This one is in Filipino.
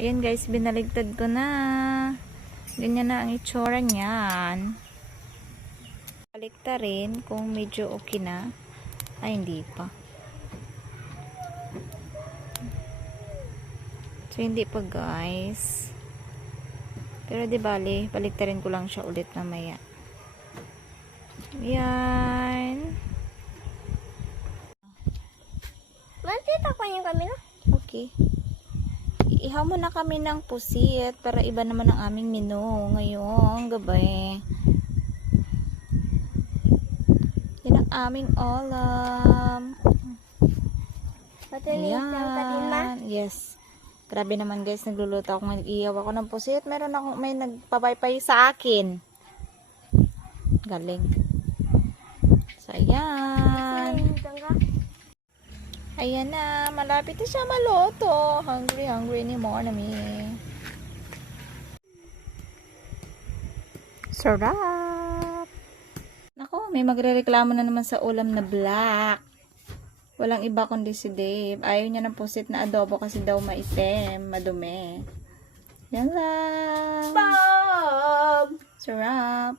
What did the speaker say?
Ayan guys, binaligtad ko na. Ganyan na ang itsura niyan. Balikta rin kung medyo okay na. Ay, hindi pa. So, hindi pa guys. Pero di bali, baliktarin ko lang siya ulit mamaya. Ayan. Mantita ko yung camera. Okay. Ihaw muna kami ng pusit para iba naman ang aming menu ngayong gabi. Yan ang aming ulam. Matulis lang kadima. Yes. Grabe naman guys, nagluluto ako. Nag-ihaw ako ng pusit. May nagpapaypay sa akin. Galing. So, ayan. Ayan na, malapit na siya maluto. Hungry ni Monami. Sarap! Nako, may magrereklamo na naman sa ulam na black. Walang iba kundi si Dave. Ayaw niya ng pusit na adobo kasi daw maitim, madumi. Yan lang. Bob! Sarap!